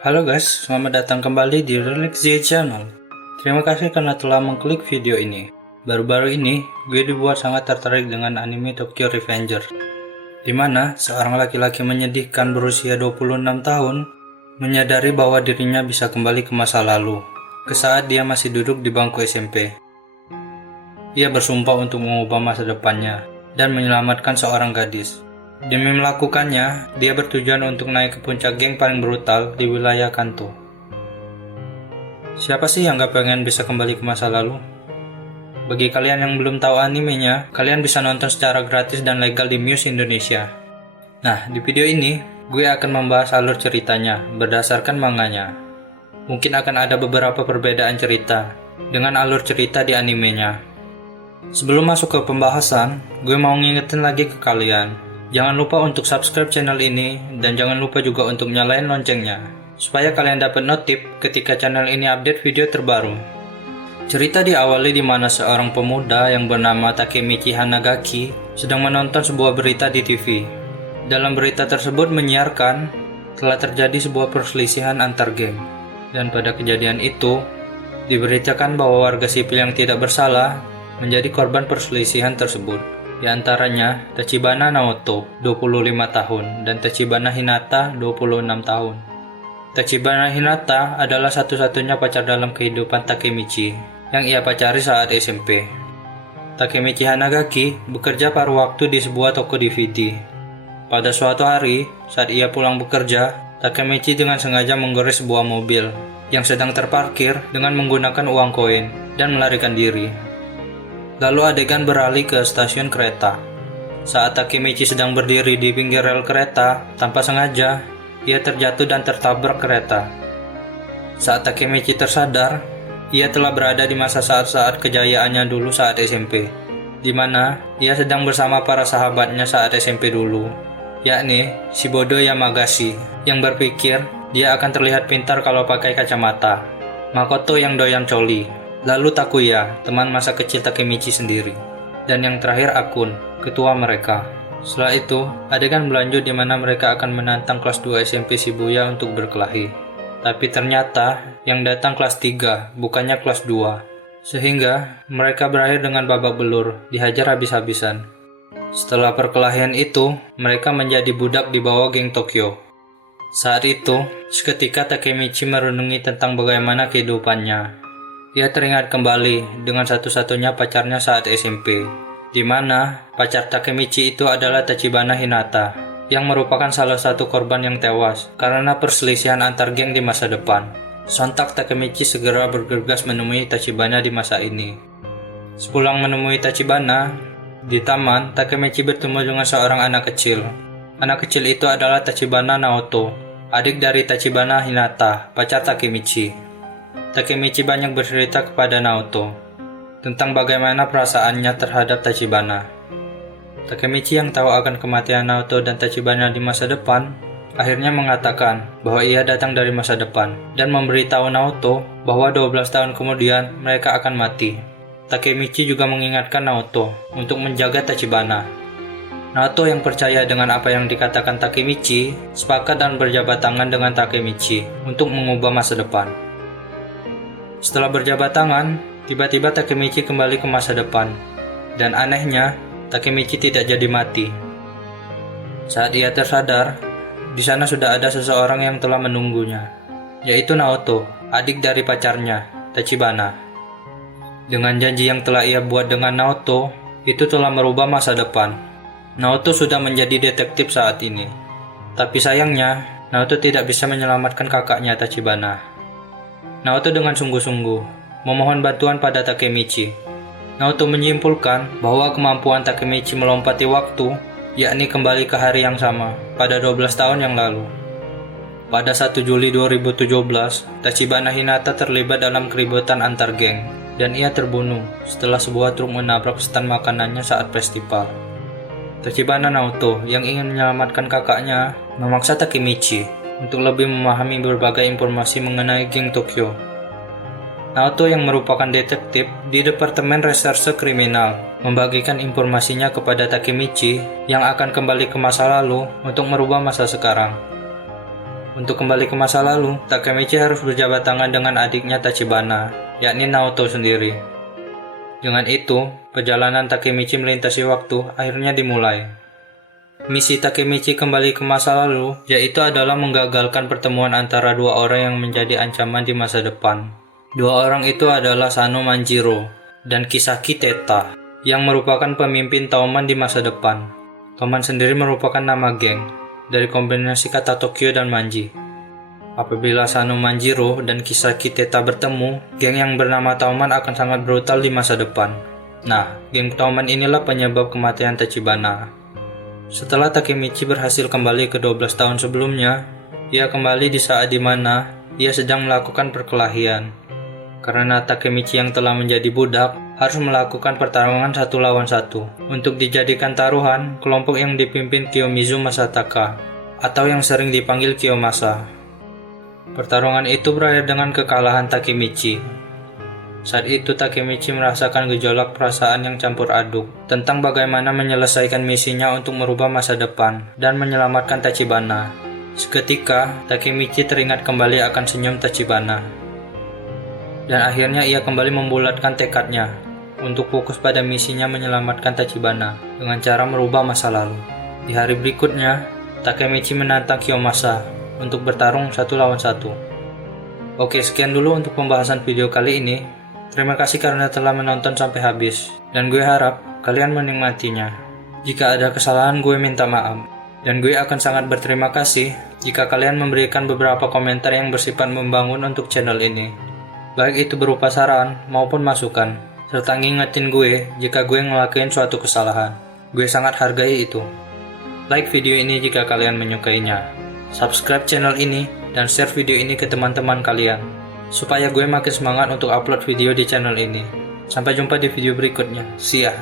Halo guys, selamat datang kembali di Relix Z Channel. Terima kasih karena telah mengklik video ini. Baru-baru ini, gue dibuat sangat tertarik dengan anime Tokyo Revenger, di mana seorang laki-laki menyedihkan berusia 26 tahun menyadari bahwa dirinya bisa kembali ke masa lalu, ke saat dia masih duduk di bangku SMP. Ia bersumpah untuk mengubah masa depannya dan menyelamatkan seorang gadis. Demi melakukannya, dia bertujuan untuk naik ke puncak geng paling brutal di wilayah Kanto. Siapa sih yang gak pengen bisa kembali ke masa lalu? Bagi kalian yang belum tahu animenya, kalian bisa nonton secara gratis dan legal di Muse Indonesia. Nah, di video ini, gue akan membahas alur ceritanya berdasarkan manganya. Mungkin akan ada beberapa perbedaan cerita dengan alur cerita di animenya. Sebelum masuk ke pembahasan, gue mau ngingetin lagi ke kalian. Jangan lupa untuk subscribe channel ini dan jangan lupa juga untuk nyalain loncengnya supaya kalian dapat notif ketika channel ini update video terbaru. Cerita diawali di mana seorang pemuda yang bernama Takemichi Hanagaki sedang menonton sebuah berita di TV. Dalam berita tersebut menyiarkan telah terjadi sebuah perselisihan antar geng, dan pada kejadian itu diberitakan bahwa warga sipil yang tidak bersalah menjadi korban perselisihan tersebut. Di antaranya Tachibana Naoto, 25 tahun, dan Tachibana Hinata, 26 tahun. Tachibana Hinata adalah satu-satunya pacar dalam kehidupan Takemichi yang ia pacari saat SMP. Takemichi Hanagaki bekerja paruh waktu di sebuah toko DVD. Pada suatu hari, saat ia pulang bekerja, Takemichi dengan sengaja menggores sebuah mobil yang sedang terparkir dengan menggunakan uang koin dan melarikan diri. Lalu adegan beralih ke stasiun kereta. Saat Takemichi sedang berdiri di pinggir rel kereta, tanpa sengaja, ia terjatuh dan tertabrak kereta. Saat Takemichi tersadar, ia telah berada di masa saat-saat kejayaannya dulu saat SMP, di mana ia sedang bersama para sahabatnya saat SMP dulu, yakni Shibodo Yamagashi, yang berpikir dia akan terlihat pintar kalau pakai kacamata, Makoto yang doyan coli, lalu Takuya, teman masa kecil Takemichi sendiri, dan yang terakhir Akun, ketua mereka. Setelah itu, adegan berlanjut di mana mereka akan menantang kelas 2 SMP Shibuya untuk berkelahi. Tapi ternyata yang datang kelas 3, bukannya kelas 2. Sehingga mereka berakhir dengan babak belur, dihajar habis-habisan. Setelah perkelahian itu, mereka menjadi budak di bawah geng Tokyo. Saat itu, seketika Takemichi merenungi tentang bagaimana kehidupannya. Ia teringat kembali dengan satu-satunya pacarnya saat SMP, di mana pacar Takemichi itu adalah Tachibana Hinata, yang merupakan salah satu korban yang tewas karena perselisihan antar geng di masa depan. Sontak Takemichi segera bergegas menemui Tachibana di masa ini. Sepulang menemui Tachibana, di taman, Takemichi bertemu dengan seorang anak kecil. Anak kecil itu adalah Tachibana Naoto, adik dari Tachibana Hinata, pacar Takemichi. Takemichi banyak bercerita kepada Naoto tentang bagaimana perasaannya terhadap Tachibana. Takemichi yang tahu akan kematian Naoto dan Tachibana di masa depan, akhirnya mengatakan bahwa ia datang dari masa depan dan memberitahu Naoto bahwa 12 tahun kemudian mereka akan mati. Takemichi juga mengingatkan Naoto untuk menjaga Tachibana. Naoto yang percaya dengan apa yang dikatakan Takemichi, sepakat dan berjabat tangan dengan Takemichi untuk mengubah masa depan. Setelah berjabat tangan, tiba-tiba Takemichi kembali ke masa depan, dan anehnya, Takemichi tidak jadi mati. Saat ia tersadar, di sana sudah ada seseorang yang telah menunggunya, yaitu Naoto, adik dari pacarnya, Tachibana. Dengan janji yang telah ia buat dengan Naoto, itu telah merubah masa depan. Naoto sudah menjadi detektif saat ini, tapi sayangnya, Naoto tidak bisa menyelamatkan kakaknya Tachibana. Naoto dengan sungguh-sungguh memohon bantuan pada Takemichi. Naoto menyimpulkan bahwa kemampuan Takemichi melompati waktu, yakni kembali ke hari yang sama pada 12 tahun yang lalu. Pada 1 Juli 2017, Tachibana Hinata terlibat dalam keributan antar geng, dan ia terbunuh setelah sebuah truk menabrak stan makanannya saat festival. Tachibana Naoto yang ingin menyelamatkan kakaknya memaksa Takemichi untuk lebih memahami berbagai informasi mengenai geng Tokyo. Naoto yang merupakan detektif di Departemen Reserse Kriminal membagikan informasinya kepada Takemichi yang akan kembali ke masa lalu untuk merubah masa sekarang. Untuk kembali ke masa lalu, Takemichi harus berjabat tangan dengan adiknya Tachibana, yakni Naoto sendiri. Dengan itu, perjalanan Takemichi melintasi waktu akhirnya dimulai. Misi Takemichi kembali ke masa lalu yaitu adalah menggagalkan pertemuan antara dua orang yang menjadi ancaman di masa depan. Dua orang itu adalah Sano Manjiro dan Kisaki Teta, yang merupakan pemimpin Tauman di masa depan. Tauman sendiri merupakan nama geng dari kombinasi kata Tokyo dan Manji. Apabila Sano Manjiro dan Kisaki Teta bertemu, geng yang bernama Tauman akan sangat brutal di masa depan. Nah, geng Tauman inilah penyebab kematian Tachibana. Setelah Takemichi berhasil kembali ke 12 tahun sebelumnya, ia kembali di saat dimana ia sedang melakukan perkelahian. Karena Takemichi yang telah menjadi budak harus melakukan pertarungan 1 lawan 1 untuk dijadikan taruhan kelompok yang dipimpin Kiyomizu Masataka atau yang sering dipanggil Kiyomasa. Pertarungan itu berakhir dengan kekalahan Takemichi. Saat itu Takemichi merasakan gejolak perasaan yang campur aduk tentang bagaimana menyelesaikan misinya untuk merubah masa depan dan menyelamatkan Tachibana. Seketika, Takemichi teringat kembali akan senyum Tachibana. Dan akhirnya ia kembali membulatkan tekadnya untuk fokus pada misinya menyelamatkan Tachibana dengan cara merubah masa lalu. Di hari berikutnya, Takemichi menantang Kiyomasa untuk bertarung 1 lawan 1. Oke, sekian dulu untuk pembahasan video kali ini. Terima kasih karena telah menonton sampai habis, dan gue harap kalian menikmatinya. Jika ada kesalahan, gue minta maaf, dan gue akan sangat berterima kasih jika kalian memberikan beberapa komentar yang bersifat membangun untuk channel ini, baik itu berupa saran maupun masukan, serta ngingetin gue jika gue ngelakuin suatu kesalahan. Gue sangat hargai itu. Like video ini jika kalian menyukainya, subscribe channel ini, dan share video ini ke teman-teman kalian, supaya gue makin semangat untuk upload video di channel ini. Sampai jumpa di video berikutnya. See ya.